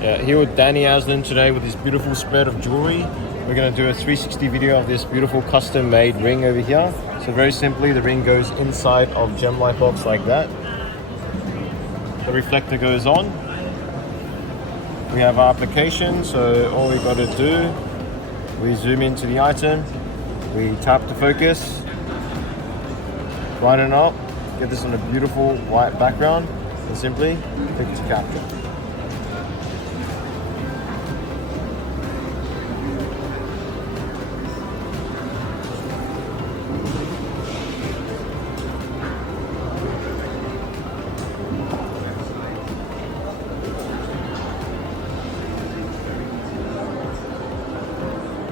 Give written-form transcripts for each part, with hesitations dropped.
Here with Dani Aslan today with this beautiful spread of jewelry. We're going to do a 360 video of this beautiful custom made ring over here. So very simply, the ring goes inside of GemLightbox like that. The reflector goes on. We have our application, so all we've got to do, we zoom into the item, we tap to focus, brighten up, get this on a beautiful white background, and simply click to capture.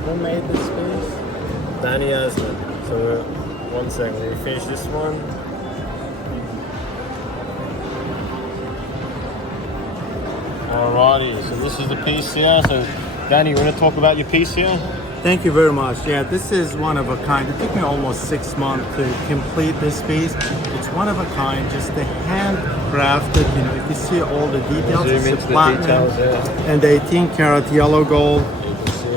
Who made this space? Dani Aslan. So one second, we finish this one. Alrighty, so this is the piece here. So Dani, you want to talk about your piece here? Thank you very much. Yeah, this is one of a kind. It took me almost 6 months to complete this piece. It's one of a kind, just the handcrafted. You know, if you see all the details, Zoom it's into the platinum details, yeah. and the 18 karat yellow gold.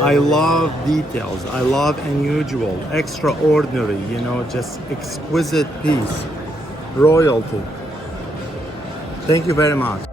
I love details. I love unusual, extraordinary, you know, just exquisite piece. Royalty. Thank you very much.